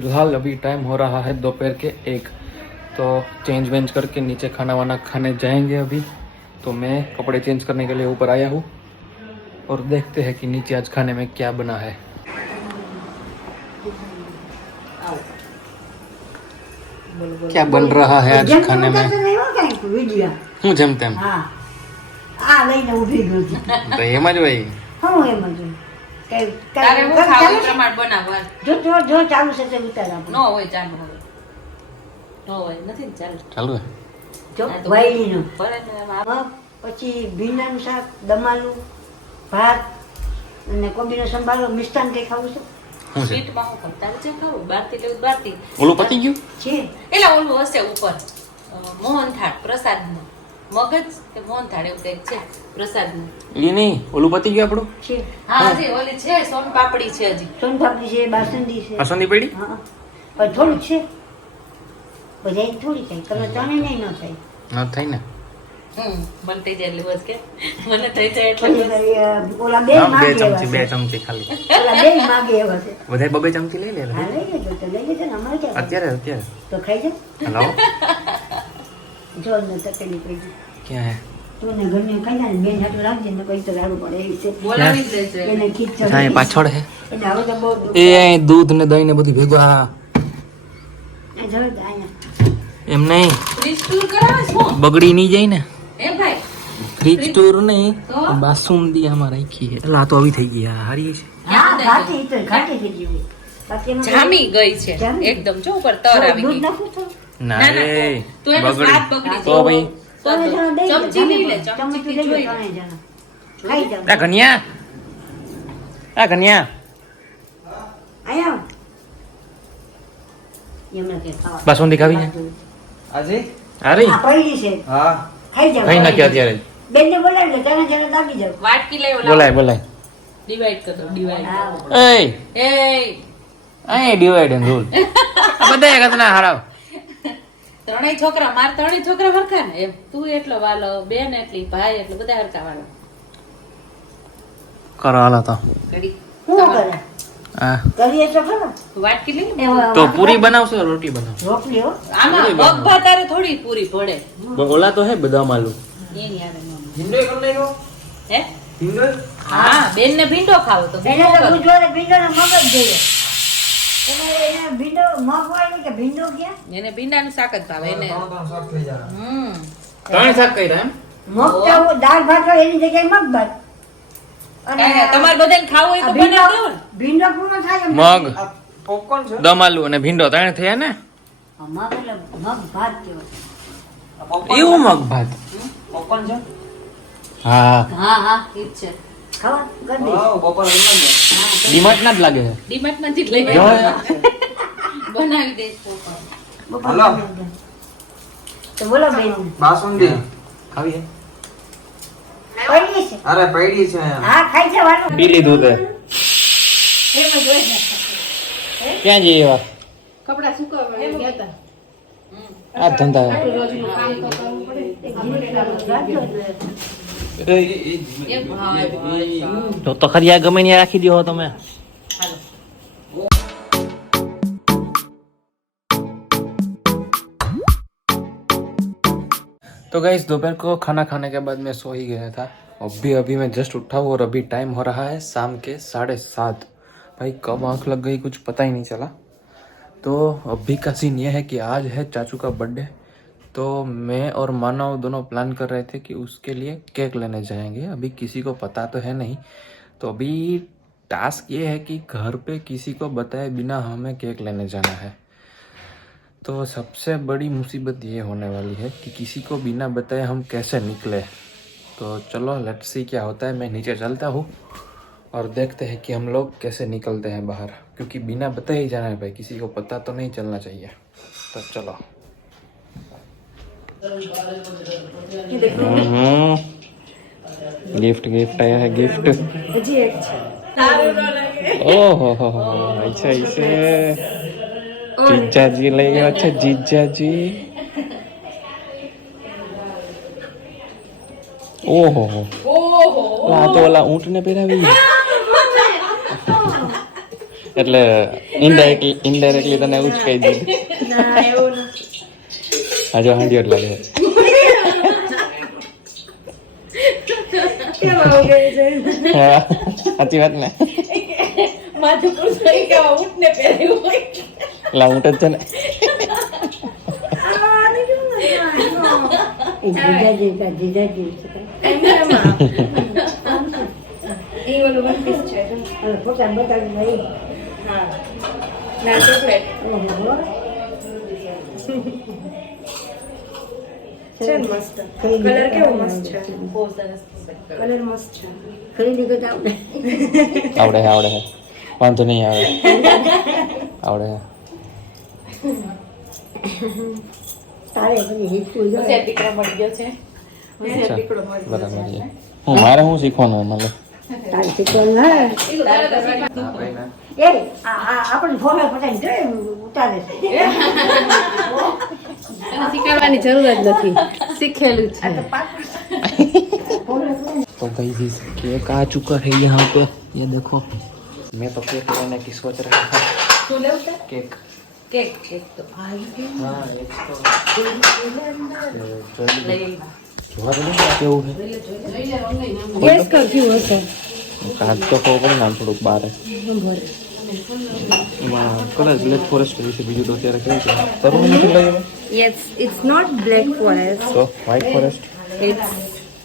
फिलहाल अभी टाइम हो रहा है दोपहर के 1, तो चेंज वेंज करके नीचे खाना वाना खाने जाएंगे अभी। तो मैं कपड़े चेंज करने के लिए ऊपर आया हूँ और देखते हैं कि नीचे आज खाने में क्या बना है। क्या बन रहा है आज खाने में? હું જેમ તેમ તો એમાં જ હોય। તારે હું ખાવું એ પ્રમાણે બનાવવા જો ચાલુ છે તે ઉતાર આપો નો હોય ચાલુ હોય નો હોય નથી ને ચાલુ હે જો વાઈલીનો પછી ભીંડાનું શાક દમાલું ભાત અને કોબીનો સંભારો મિષ્ટાન કઈ ખાવું છે સ્વીટમાં હું ખાવ તારે જે ખાવું બારથી લેવું બારથી ઓલું પતી ગયું છે એલા ઓલું હશે ઉપર મોહનથાળ પ્રસાદનું મગજ કે મોહનથાળ એવું કંઈક છે પ્રસાદનું ઈ નહીં ઓલું પતી ગયું આપણું છે હા છે ઓલી છે સોન પાપડી છે હજી સોન પાપડી છે બાસુંદી છે બાસુંદી પડી હા પણ થોડું છે બધાય થોડી થાય તમે તને નહીં ન થાય ન થાય ને મને થઈ જાય એટલે બસ કે મને થઈ જાય એટલે ઓલા બે ચમચી ખાલી ઓલા બે માગે એવા છે બધાય બબે ચમચી લઈ લે હા લઈ લેજો તો લઈ લેજો ને અમારે ક્યાં અત્યારે તો ખાઈ જાઓ હેલો જો ને તકેલી પડી ક્યાં હે તું ને ઘરને ખાઈ જાય ને બેન હાટું રાખજે ને પછી તો રાડું પડે એવી છે બોલાવી જ લેજો એને ખીચડી હા પાછળ હે એટલે હવે તો બહુ એ દૂધ ને દહીં ને બધું ભેગું હા એ જળ આયા એમ નહીં ફ્રીજ ટૂર કરાવે છો બગડી નહીં જાય ને એ ભાઈ ફ્રીજ ટૂર નહીં બાસુંદી આમાં રાખી છે એટલે આ તો આવી થઈ ગઈ આ હારી છે હા ઘાટી તો ઘાટી થઈ ગઈ બાકી જામી ગઈ છે એકદમ જો ઉપર તર આવી ગઈ ના રે તો એનો સ્વાદ બગડી તો ભાઈ ચમચી લઈ લે ચમચી જોઈ ખાઈ જાવ આ કન્યા આયા એમને કે ખાવા બાસુંદી ખાવી છે આજે અરે આ પડી છે હા ખાઈ જાવ ખાઈ નાખી અત્યારે બેનને બોલાવી લે તને જરા દાબી જાવ વાટકી લઈ બોલાય ડિવાઈડ કરો divide A divide and rule બધા એકદના હરાવ ત્રણેય છોકરા હરખા ને એમ તું એટલો વાલો બેન એટલી ભાઈ એટલે બધા હરખા વાલો કરો હાલો તો ઘડી શું કરે હા કરીએ તો ખરો વાટકી લઈ તો પૂરી બનાવશો રોટી બનાવશો રોટલી હો આમાં બગભા તારે થોડી પૂરી પડે ઓલા તો હે બદામ આલુ એની આવે ભીંડો કરી લેજો હે ભીંડો હા બેન ને ભીંડો ખાવો તો એને તો ગુજવારે ભીંડો ને મગ જ જોઈએ એને ભીંડો મગ હોય કે ભીંડો ક્યાં એને ભીંડાનું શાક જ ભાવે એને ત્રણ શાક કર્યા એમ મગ તો દાળ ભાત હોય એની જગ્યાએ મગ ભાત અને તમારે બધાને ખાવું હોય તો બનાવી દો ભીંડો પૂરો થાય મગ પોપકોર્ન છે દમ આલુ અને ભીંડો ત્રણ થયા ને મગ એટલે મગ ભાત કેવો એવું મગ ભાત પોપકોર્ન છે હા ઈ છે ખાવા ગંદી બપોર ડીમાર્ટ ના જ લાગે છે ડીમાર્ટ માંથી લઈ બનાવી દે હાલો તો બોલો બેન બાસુંદી ખાવી હે પડી છે અરે પડી છે હા ખાઈ જવાનું પી લીધું તે એમ જ હોય ને ક્યાં જઈએ વા કપડા સુકવવા ગયા હતા આ ધંધા રોજનું કામ તો કરવું પડે તો ખરી આ ગમે ને રાખી દો તમે तो गाइस दोपहर को खाना खाने के बाद मैं सो ही गया था। अभी मैं जस्ट उठा हूँ और अभी टाइम हो रहा है शाम के 7:30। भाई कब आँख लग गई कुछ पता ही नहीं चला। तो अभी का सीन ये है कि आज है चाचू का बर्थडे, तो मैं और मानव दोनों प्लान कर रहे थे कि उसके लिए केक लेने जाएंगे। अभी किसी को पता तो है नहीं, तो अभी टास्क ये है कि घर पे किसी को बताए बिना हमें केक लेने जाना है। तो सबसे बड़ी मुसीबत ये होने वाली है कि किसी को बिना बताए हम कैसे निकले। तो चलो लेट्स सी क्या होता है। मैं नीचे चलता हूँ और देखते हैं कि हम लोग कैसे निकलते हैं बाहर, क्योंकि बिना बताए ही जाना है भाई, किसी को पता तो नहीं चलना चाहिए। तो चलो। गिफ्ट आया है गिफ्ट। ओहो अच्छा ऐसे जीजाजी लई गया। अच्छा जीजाजी ओहो આ તો ઓલા ઊંટ ને પહેરાવી એટલે ઇનડાયરેક્ટલી તને એવું જ કહી દીધું. ના એવું નથી. હા જો હાંડિયો જ લાગે. કેમ આવું કહે છે? હા, સાચી વાત ને. માથું પૂછાઈ કે આવા ઊંટને પહેર્યું હોય. એટલે ઊંટ જ છે ને. જીજાજી એ ઓલું વન પીસ છે ફોટા બતાવી ભાઈ. હા ના ચોકલેટ છે ને મસ્ત. કલર કેવો મસ્ત છે. બહુ સરસ કલર મસ્ત છે. ખરીદી કરતા આવડે વાંધો નહીં આવે. આવડે. તારે પછી હિચકું જો દીકરો મળી ગયો છે. દીકરો મળી ગયો બરાબર છે. મારે શું શીખવાનું મને? તારે શીખવાનું હે એ આપણે ફોટો પટાઈ જોઈએ ઉતારે છે. શીખવાની જરૂર જ નથી, શીખેલું છે. तो गाइस केक आ चुका है यहाँ पे, ये देखो. मैं तो केक लेने की सोच रहा था. શું લેવું છે? केक. કેક કેક તો આવી ગયું. हाँ एक तो લઈ જોવા તો નહીં કેવું છે. ગેસ કર કેવું હશે. કાચ તો ખબર પડે ને આમ થોડુંક બહાર કલર બ્લેક ફોરેસ્ટ છે બીજું તો અત્યારે કેવું છે તરુણ નથી લઈ આવ્યો yes it's not black forest, તો વ્હાઇટ ફોરેસ્ટ. ઇટ્સ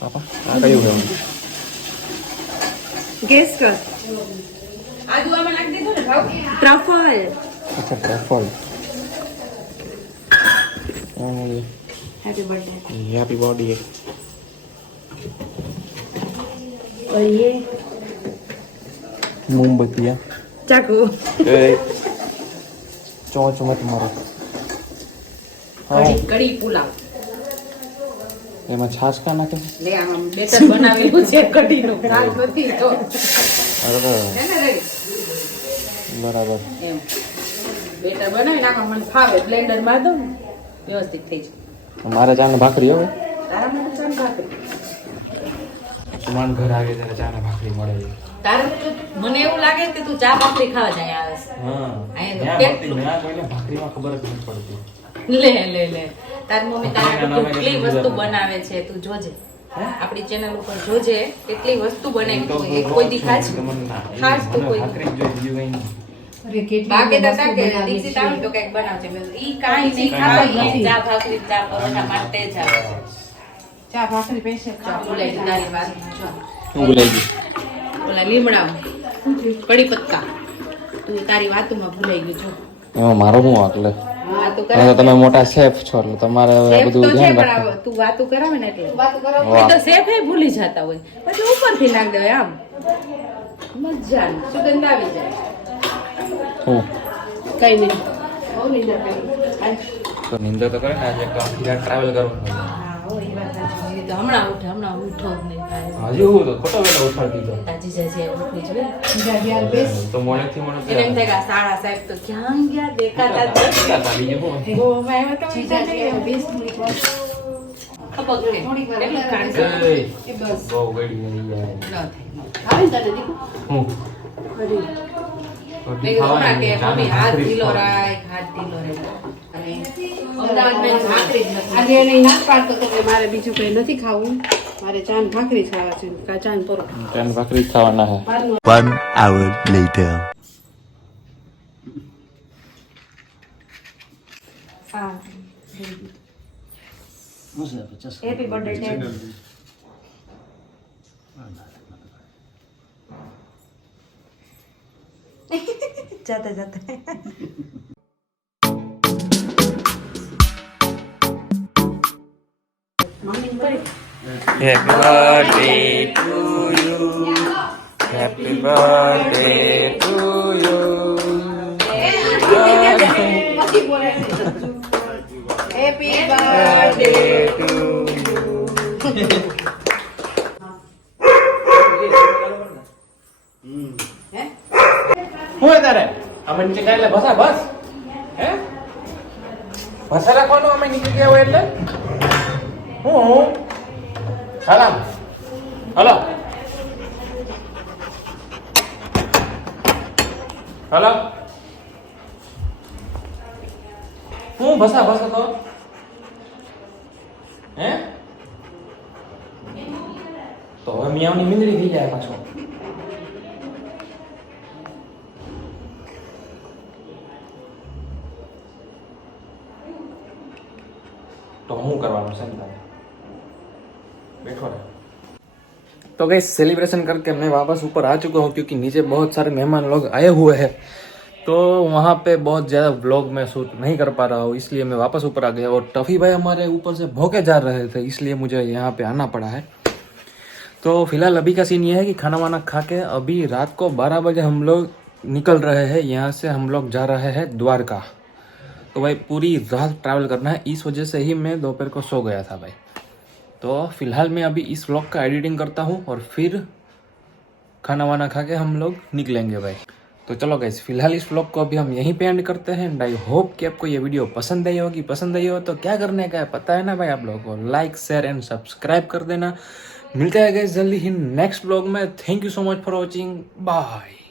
પાપા આ કયું છે? ગેસ કર. આજુ આમાં નાખી દીધું ને ભાવ. ટ્રફલ. अच्छा truffle. Happy birthday. Happy birthday. और ये मोमबत्ती चाकू. चोंच मत मारो. કઢી પુલાવ એમાં છાશ કા નાખે? લે આમ બેટર બનાવેલું છે કઢીનું. દાળ નથી તો અરે છે ને રેડી બરાબર. એમ બેટર બનાવી નાખો. મને ફાવે બ્લેન્ડર માં દો ને વ્યવસ્થિત થઈ જાય. મારે ચાને ભાખરી હવે તારા માટે ચાલ ભાખરી. સુમાન ઘર આવે ત્યારે ચાને ભાખરી મળે છે. તારે મને એવું લાગે કે તું ચા ભાખરી ખાવા જાય આવે છે. હા અહીંયા ત્યાં હોતી ના કોઈને ભાખરીમાં ખબર જ નથી પડતી. લે તારી મમ્મી તારા કેટલી વસ્તુ બનાવે છે તું જોજે. આપણી ચેનલ ઉપર જોજે કેટલી વસ્તુ બનાવી તું કોઈ દી ખાસ તું કોઈ ભાખરી જોઈ બીજું કઈ નહીં. બાકી તો તા કે દીક્ષિત આવે તો કઈક બનાવજે. ઈ કાઈ નહીં ખાવા. ચા ભાખરી ચા પરોઠા માટે જ આવે. ચા ભાખરી પૈસે ભૂલાઈ ગઈ તારી વાત. હું ભૂલાઈ ગઈ. ઓલા લીમડા કડી પત્તા તું તારી વાતોમાં ભૂલાઈ ગઈ છો. એમાં મારો શું એટલે હા તું હવે તમે મોટા શેફ છો એટલે તમારે હવે બધું ધ્યાન રાખવું. તું વાતો કરાવે ને એટલે એ તો સેફ ભૂલી જતા હોય પછી ઉપરથી નાખ દેવાય. આમ મજા સુગંધ આવી જાય. હું કઈ નહીં બહુ નિંદર કરી. તો નિંદર તો કરે ને આજે ટ્રાવેલ કરવાનું. હા હો એ વાત સાચી. તો હમણાં ઉઠો જ નહીં. હજી હું તો ખોટો વેલો ઉઠાડી દીધો. તાજી જાય ઉઠવી જોઈએ. તો મોડેથી મોડે એને એમ થાય કે આ સાળા સાહેબ તો ક્યાં ગયા દેખાતા જ નથી. બીજું શું? ઓમાં એમાં તો વિચાર થઈ ગયો. ખબર છે. કેટલું કાંડ છે. એ બસ બહુ ગળી ગઈ યાર. ન થાય. આવે ને તને દીકુ? હું મેં કીધું હમણાં કે મમ્મી હાથ ઢીલો રાખ. અને અમદાવાદમાં ભાખરી જ નથી. આજે એને ના પાડતો તો કે મારે બીજું કઈ નથી ખાવું, મારે ચાન ભાખરી ખાવા છે. કા ચાન પરોઠા. ચાન ભાખરી જ ખાવાના છે. 1 hour later. Happy birthday. જાતે જાતે Happy birthday to you. Happy birthday to you. Happy Birthday to you. હું તારે અમે નીચે ગયા એટલે ભસા બસ હે ભસા રાખવાનું અમે નીચે ગયા હોય એટલે હું સલામ હલો हेलो हूँ भसा भसा तो હે તો હવે મિયાઓની મીંદડી થઈ જાય પાછો તો હું કરવાનું છે बैठो रहे। तो गई सेलिब्रेशन करके मैं वापस ऊपर आ चुका हूँ क्योंकि नीचे बहुत सारे मेहमान लोग आए हुए हैं तो वहाँ पे बहुत ज़्यादा व्लॉग मैं शूट नहीं कर पा रहा हूँ इसलिए मैं वापस ऊपर आ गया और टफ़ी भाई हमारे ऊपर से भौंके जा रहे थे इसलिए मुझे यहाँ पे आना पड़ा है। तो फिलहाल अभी का सीन ये है कि खाना वाना खा के अभी रात को 12 बजे हम लोग निकल रहे हैं यहाँ से। हम लोग जा रहे हैं द्वारका। तो भाई पूरी रात ट्रैवल करना है इस वजह से ही मैं दोपहर को सो गया था भाई। तो फिलहाल मैं अभी इस व्लॉग का एडिटिंग करता हूँ और फिर खाना वाना खा के हम लोग निकलेंगे भाई। तो चलो गाइस फिलहाल इस व्लॉग को अभी हम यहीं पे एंड करते हैं एंड आई होप कि आपको ये वीडियो पसंद आई होगी। पसंद आई हो तो क्या करने का है पता है ना भाई आप लोगों को, लाइक शेयर एंड सब्सक्राइब कर देना। मिलते हैं गाइस जल्दी ही नेक्स्ट व्लॉग में। Thank you so much for watching, bye.